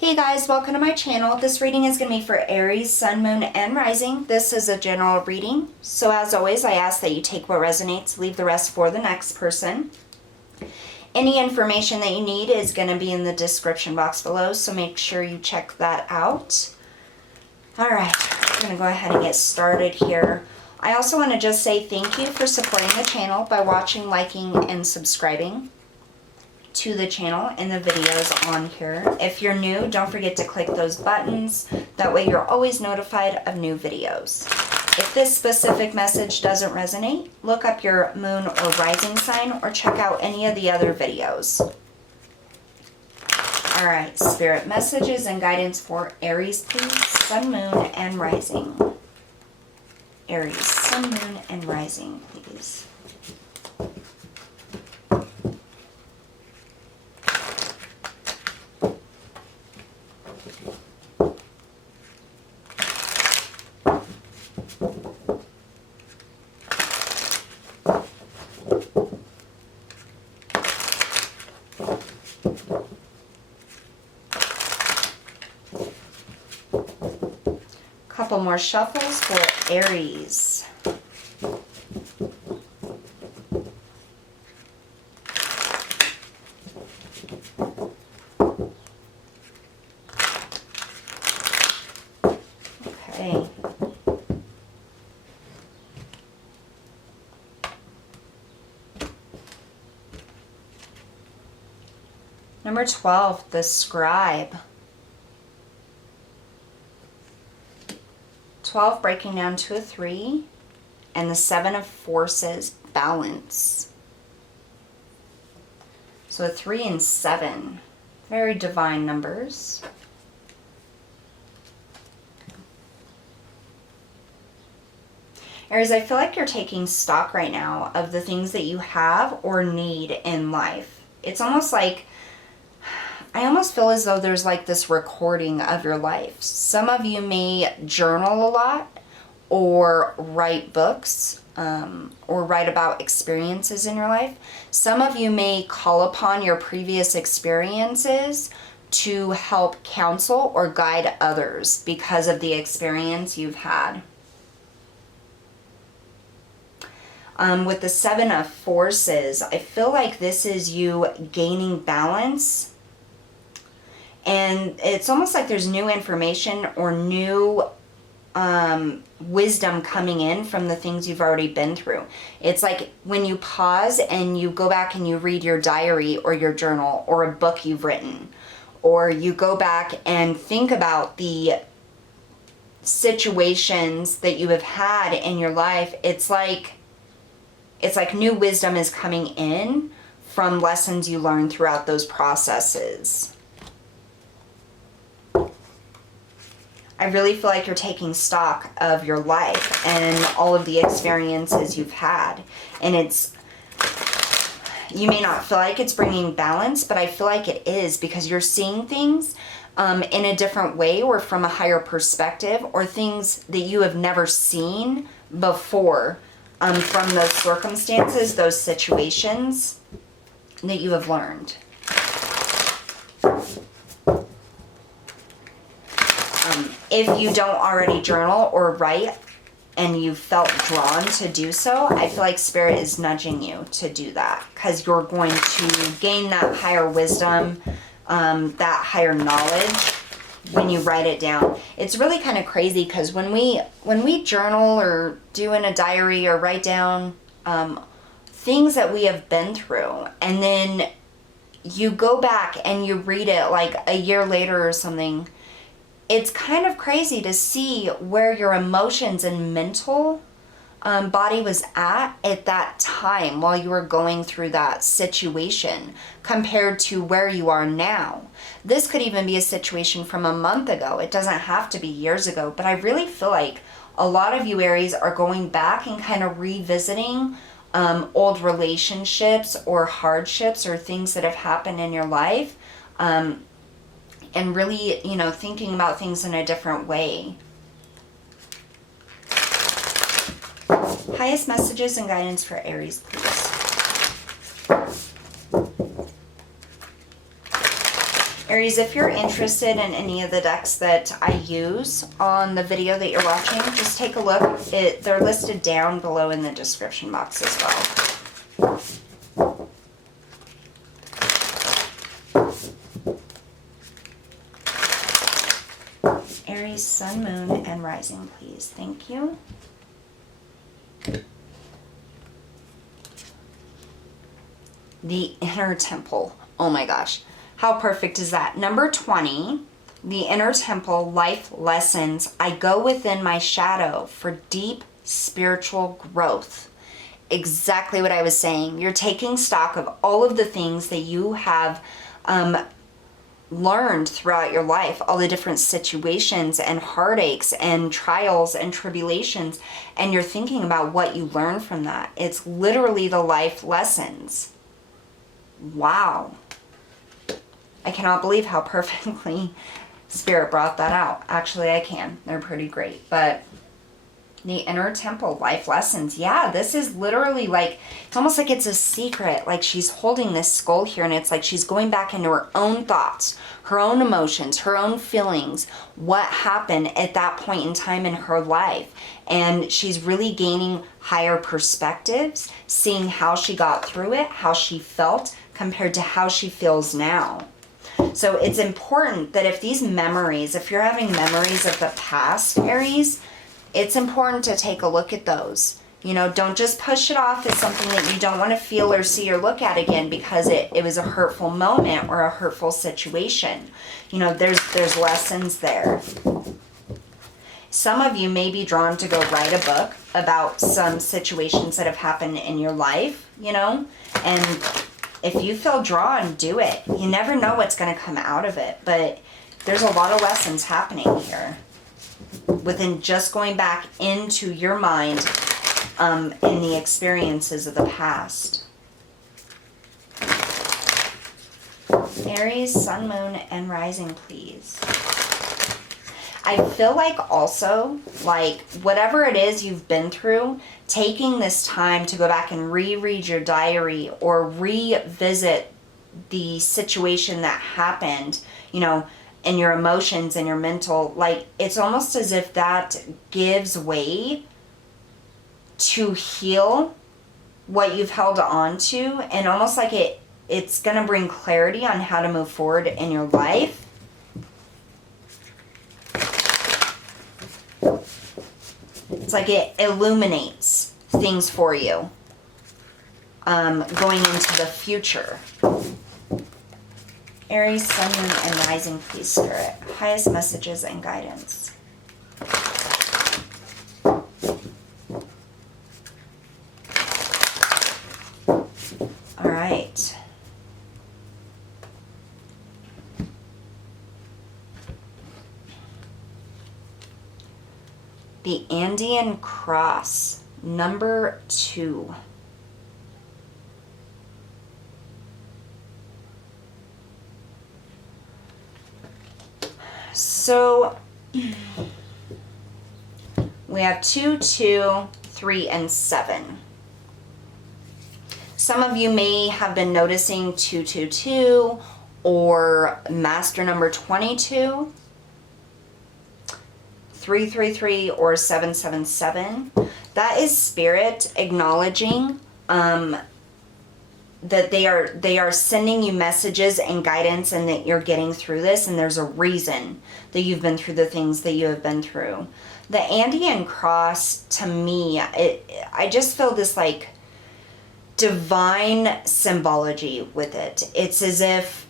Hey guys, welcome to my channel. This reading is going to be for Aries, Sun, Moon, and Rising. This is a general reading. So as always, I ask that you take what resonates, leave the rest for the next person. Any information that you need is going to be in the description box below, so make sure you check that out. Alright, I'm going to go ahead and get started here. I also want to just say thank you for supporting the channel by watching, liking, and subscribing to the channel and the videos on here. If you're new, don't forget to click those buttons. That way you're always notified of new videos. If this specific message doesn't resonate, look up your moon or rising sign or check out any of the other videos. Alright, spirit messages and guidance for Aries, please. Sun, moon, and rising. Aries, sun, moon, and rising, please. Couple more shuffles for Aries. Okay. Number 12, the scribe. 12 breaking down to a 3, and the 7 of forces, balance. So a 3 and 7, very divine numbers. Aries, I feel like you're taking stock right now of the things that you have or need in life. It's almost like, I almost feel as though there's like this recording of your life. Some of you may journal a lot or write books or write about experiences in your life. Some of you may call upon your previous experiences to help counsel or guide others because of the experience you've had. With the 7 of forces, I feel like this is you gaining balance. And it's almost like there's new information or new wisdom coming in from the things you've already been through. It's like when you pause and you go back and you read your diary or your journal or a book you've written, or you go back and think about the situations that you have had in your life. It's like new wisdom is coming in from lessons you learned throughout those processes. I really feel like you're taking stock of your life and all of the experiences you've had. And you may not feel like it's bringing balance, but I feel like it is, because you're seeing things in a different way or from a higher perspective, or things that you have never seen before from those circumstances, those situations that you have learned. If you don't already journal or write and you felt drawn to do so, I feel like Spirit is nudging you to do that, because you're going to gain that higher wisdom, that higher knowledge when you write it down. It's really kind of crazy, because when we journal or do in a diary or write down things that we have been through, and then you go back and you read it like a year later or something, it's kind of crazy to see where your emotions and mental body was at that time while you were going through that situation compared to where you are now. This could even be a situation from a month ago. It doesn't have to be years ago, but I really feel like a lot of you Aries are going back and kind of revisiting old relationships or hardships or things that have happened in your life. And really, thinking about things in a different way. Highest messages and guidance for Aries, please. Aries, if you're interested in any of the decks that I use on the video that you're watching, just take a look. They're listed down below in the description box as well. Aries, Sun, Moon, and Rising, please. Thank you. The Inner Temple. Oh my gosh. How perfect is that? Number 20, the Inner Temple, life lessons. I go within my shadow for deep spiritual growth. Exactly what I was saying. You're taking stock of all of the things that you have learned throughout your life, all the different situations and heartaches and trials and tribulations, and you're thinking about what you learned from that. It's literally the life lessons. Wow. I cannot believe how perfectly Spirit brought that out. Actually, I can. They're pretty great. But the Inner Temple, life lessons. Yeah, this is literally like, it's almost like it's a secret. Like she's holding this skull here, and it's like she's going back into her own thoughts, her own emotions, her own feelings, what happened at that point in time in her life. And she's really gaining higher perspectives, seeing how she got through it, how she felt compared to how she feels now. So it's important that if these memories, if you're having memories of the past, Aries, it's important to take a look at those. You know, don't just push it off as something that you don't want to feel or see or look at again because it was a hurtful moment or a hurtful situation. You know, there's lessons there. Some of you may be drawn to go write a book about some situations that have happened in your life, you know, and if you feel drawn, do it. You never know what's going to come out of it, but there's a lot of lessons happening here within just going back into your mind in the experiences of the past. Aries, Sun, Moon, and Rising, please. I feel like also, like, whatever it is you've been through, taking this time to go back and reread your diary or revisit the situation that happened, you know, and your emotions and your mental, like, it's almost as if that gives way to heal what you've held on to, and almost like it's going to bring clarity on how to move forward in your life. It's like it illuminates things for you going into the future. Aries, Sun, Moon, and Rising, please, Spirit. Highest messages and guidance. All right. The Andean Cross, number 2. So we have 2, 2, 3, and 7. Some of you may have been noticing 222 or master number 22. 333 or 777. That is Spirit acknowledging that they are sending you messages and guidance, and that you're getting through this, and there's a reason that you've been through the things that you have been through. The Andean Cross, to me, I just feel this like divine symbology with it. It's as if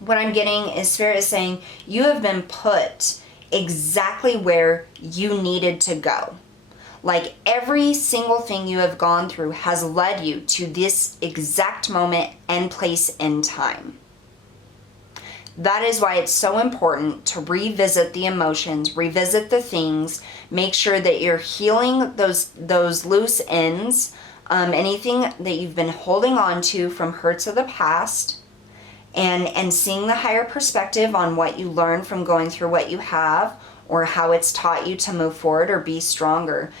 what I'm getting is Spirit is saying you have been put exactly where you needed to go. Like every single thing you have gone through has led you to this exact moment and place in time. That is why it's so important to revisit the emotions, revisit the things, make sure that you're healing those loose ends, anything that you've been holding on to from hurts of the past, and seeing the higher perspective on what you learned from going through what you have, or how it's taught you to move forward or be stronger.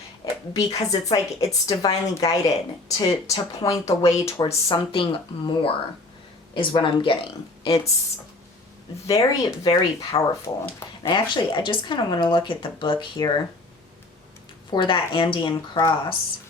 Because it's like it's divinely guided to point the way towards something more. is what I'm getting. It's very, very powerful. And I just kind of want to look at the book here for that Andean cross.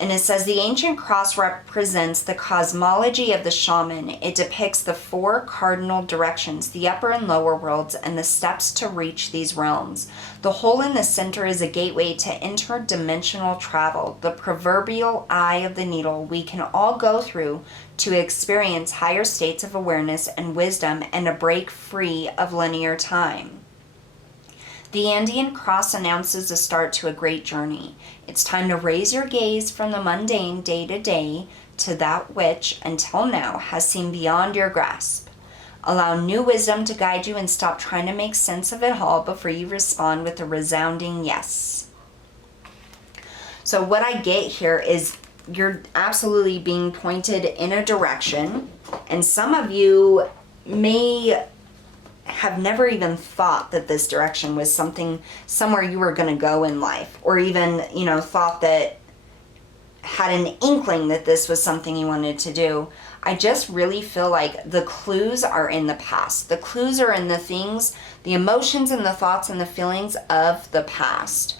And it says the ancient cross represents the cosmology of the shaman. It depicts the 4 cardinal directions, the upper and lower worlds, and the steps to reach these realms. The hole in the center is a gateway to interdimensional travel, the proverbial eye of the needle we can all go through to experience higher states of awareness and wisdom and to break free of linear time. The Andean cross announces the start to a great journey. It's time to raise your gaze from the mundane day to day to that which, until now, has seemed beyond your grasp. Allow new wisdom to guide you and stop trying to make sense of it all before you respond with a resounding yes. So what I get here is you're absolutely being pointed in a direction, and some of you may have never even thought that this direction was somewhere you were going to go in life, or even, thought that, had an inkling that this was something you wanted to do. I just really feel like the clues are in the past. The clues are in the things, the emotions and the thoughts and the feelings of the past.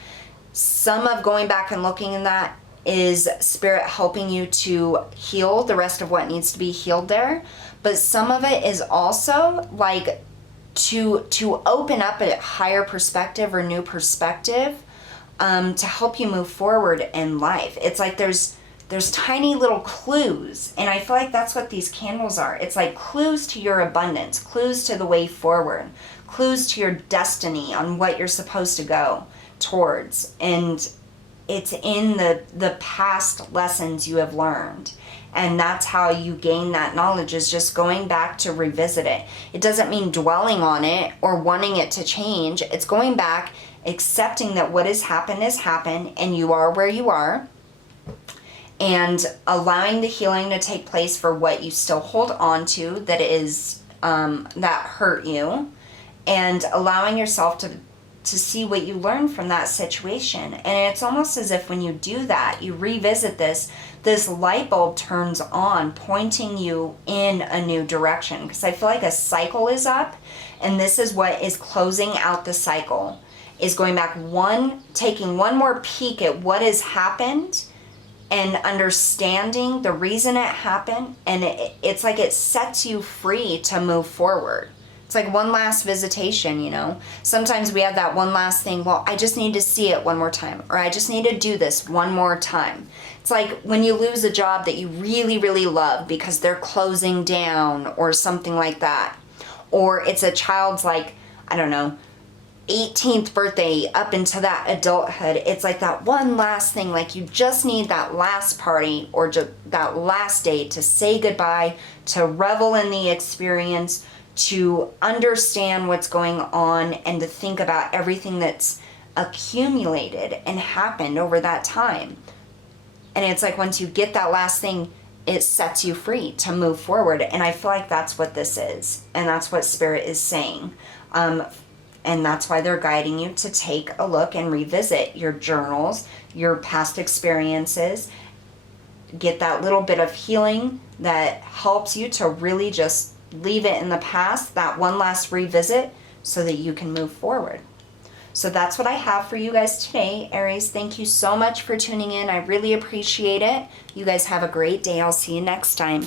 Some of going back and looking in that is Spirit helping you to heal the rest of what needs to be healed there. But some of it is also like to open up a higher perspective or new perspective, to help you move forward in life. It's like there's tiny little clues, and I feel like that's what these candles are. It's like clues to your abundance, clues to the way forward, clues to your destiny on what you're supposed to go towards. And it's in the past lessons you have learned. And that's how you gain that knowledge, is just going back to revisit it. It doesn't mean dwelling on it or wanting it to change. It's going back, accepting that what has happened, and you are where you are, and allowing the healing to take place for what you still hold on to that is that hurt you, and allowing yourself to see what you learned from that situation. And it's almost as if when you do that, you revisit this light bulb turns on, pointing you in a new direction. Because I feel like a cycle is up, and this is what is closing out the cycle, is going back taking one more peek at what has happened and understanding the reason it happened. And it's like it sets you free to move forward. It's like one last visitation, Sometimes we have that one last thing, well, I just need to see it one more time, or I just need to do this one more time. It's like when you lose a job that you really, really love because they're closing down or something like that. Or it's a child's 18th birthday up into that adulthood. It's like that one last thing, like you just need that last party or just that last day to say goodbye, to revel in the experience, to understand what's going on, and to think about everything that's accumulated and happened over that time. And it's like once you get that last thing, it sets you free to move forward. And I feel like that's what this is. And that's what Spirit is saying. And that's why they're guiding you to take a look and revisit your journals, your past experiences, get that little bit of healing that helps you to really just leave it in the past, that one last revisit, so that you can move forward. So that's what I have for you guys today, Aries. Thank you so much for tuning in. I really appreciate it. You guys have a great day. I'll see you next time.